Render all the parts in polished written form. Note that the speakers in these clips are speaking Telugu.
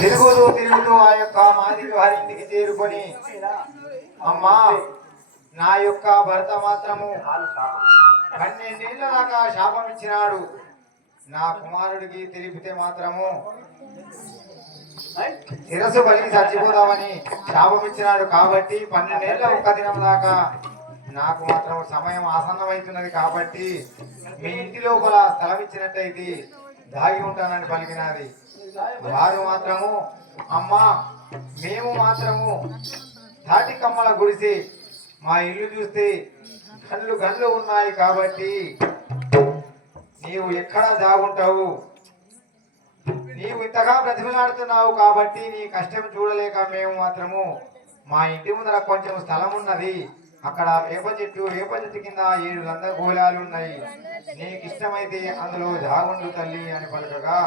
తిరుగుతూ తిరుగుతూ ఆ యొక్క మాదిరి వారి ఇంటికి చేరుకొని, అమ్మా నా యొక్క భర్త మాత్రము 12 ఏళ్ల దాకా శాపం ఇచ్చినాడు. నా కుమారుడికి తెలిపితే మాత్రము శిరస్సు పలికి చచ్చిపోదామని శాపం ఇచ్చినాడు. కాబట్టి 12 ఏళ్ల ఒక్క దినం దాకా నాకు మాత్రం సమయం ఆసన్నమవుతున్నది. కాబట్టి మీ ఇంటి లోపల స్థలం ఇచ్చినట్టయితే దాగి ఉంటానని పలికినది. వారు మాత్రము, అమ్మా మేము మాత్రము తాటి కమ్మల గుడిసి మా ఇల్లు చూస్తే గండ్లు గండ్లు ఉన్నాయి. కాబట్టి నీవు ఎక్కడ దాగుంటావు? నీవు ఇంతగా బ్రతిమలాడుతున్నావు కాబట్టి నీ కష్టం చూడలేక మేము మాత్రము మా ఇంటి ముందర కొంచెం స్థలం ఉన్నది. అక్కడ వేప చెట్టు కింద 7 గంధగోళాలు ఉన్నాయి. నీకు ఇష్టమైతే అందులో దాగుండు తల్లి అని పలకగా,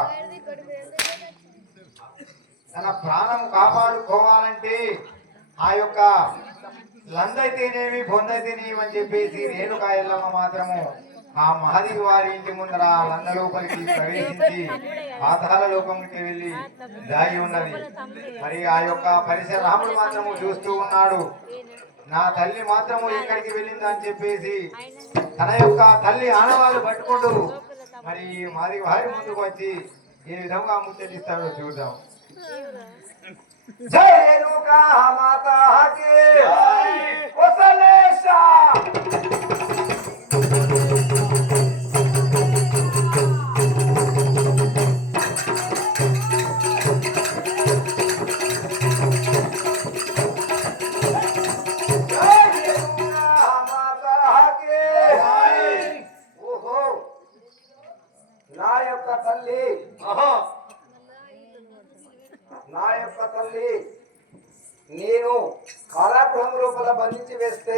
తన ప్రాణం కాపాడుకోవాలంటే ఆ యొక్క లందైతేనేమి పొందైతేనేమి అని చెప్పేసి రేణుకా ఎల్లమ్మ మాత్రము ఆ మహదేవి వారి ఇంటి ముందర లంద లోపలికి ప్రవేశించి పాతాళ లోకంకి వెళ్ళి దాగి ఉన్నది. మరి ఆ యొక్క పరిసరాముడు మాత్రము చూస్తూ ఉన్నాడు. నా తల్లి మాత్రము ఎక్కడికి వెళ్ళింది అని చెప్పేసి తన యొక్క తల్లి ఆనవాళ్ళు పట్టుకుంటూ మరి మాది వారి ముందుకు వచ్చి ఏ విధంగా ముచ్చటిస్తాడో చూద్దాం. జై రేణుకా మాతాకి కొసలేశ నా యొక్క తల్లి నేను కారాగృహం లోపల బంధించి వేస్తే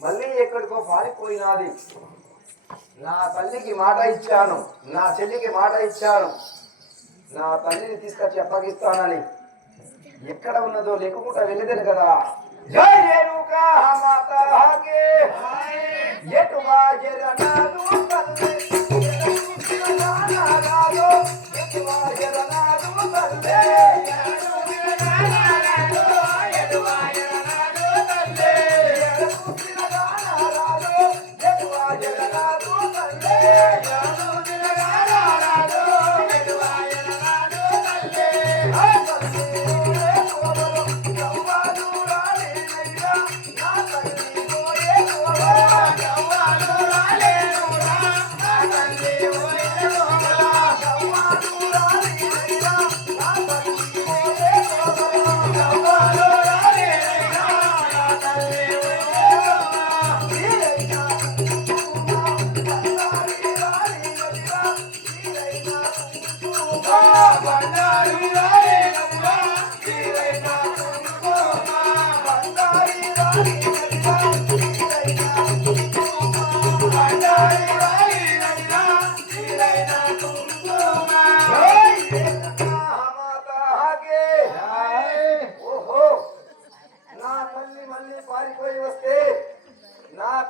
మళ్ళీ ఎక్కడికో పారిపోయినది. నా తల్లికి మాట ఇచ్చాను, నా చెల్లికి మాట ఇచ్చాను, నా తల్లిని తీసుకొచ్చి అప్పగిస్తానని. ఎక్కడ ఉన్నదో లేకుండా వెళ్ళేదని కదా. జై రేణుకా మాతాకి ఎటువా ఎరనాదు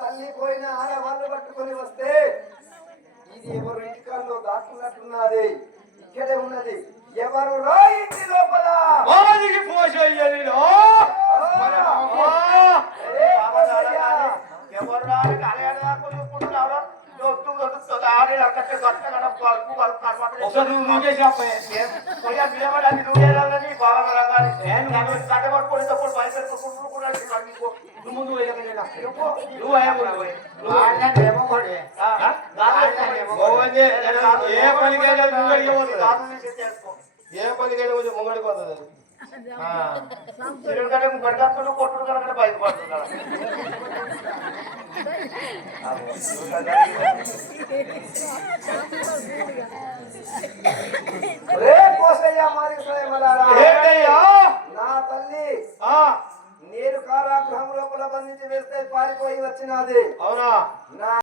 తల్లి పోయిన ఆడవాళ్ళు పట్టుకొని వస్తే ఇది ఎవరు ఇంటికాల్లో దాక్కున్నట్టున్నది. ఇక్కడే ఉన్నది. ఎవరు రా ఇంటి లోపల ముందు ఏ పనికైనా కొంచెం ముంగడికి వస్తుంది. తిరుగు కట్ట పడికాస్తుడు కొట్టుడు కనుక బయటపడుతున్నాడు. నా తల్లి నేను కారాగృహం లోపల బంధించి వేస్తే పారిపోయి వచ్చినది. అవునా?